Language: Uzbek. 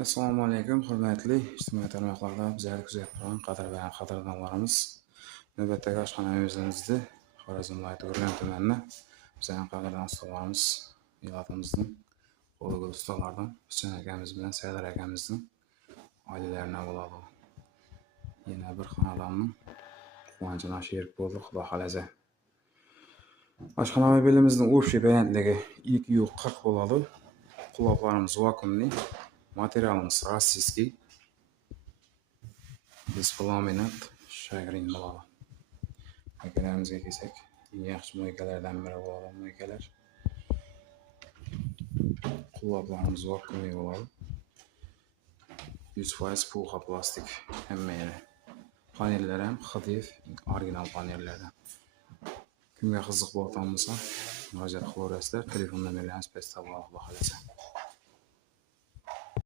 Assalomu alaykum, hurmatli ijtimoiy tarmoqlarda bizlarni kuzatib turgan qadrdonlarimiz. Navbatdagi oshxonamizda Xorazm viloyati Urgan tumanida bizlarning qadrdon ustolarimiz, yig'atimizning qo'li ustolardan Husan akamiz bilan Saidar akamizning oilalaridan bo'ladi. Yana bir xonadonning quvonchini sherik bo'ldi, xudo xolasa. Oshxona mobilimizning общий balandligi 240 bo'ladi. Quloqlarimiz vakuumli. Materialimiz rossiyskiy. Bispламенат shagrin bo'ladi. Moykalarimizga kelsak, eng yaxshi moykalardan biri bo'ladi moykalar. Quloqlarimiz vakuumli bo'ladi. 100% puxa plastik hamma yeri. Panellar ham XDF original panellardan. Kimga qiziq bo'lsa, murojaat qilaverasizlar. Telefon nomerlarimiz pastda bo'ladi, xohlasa.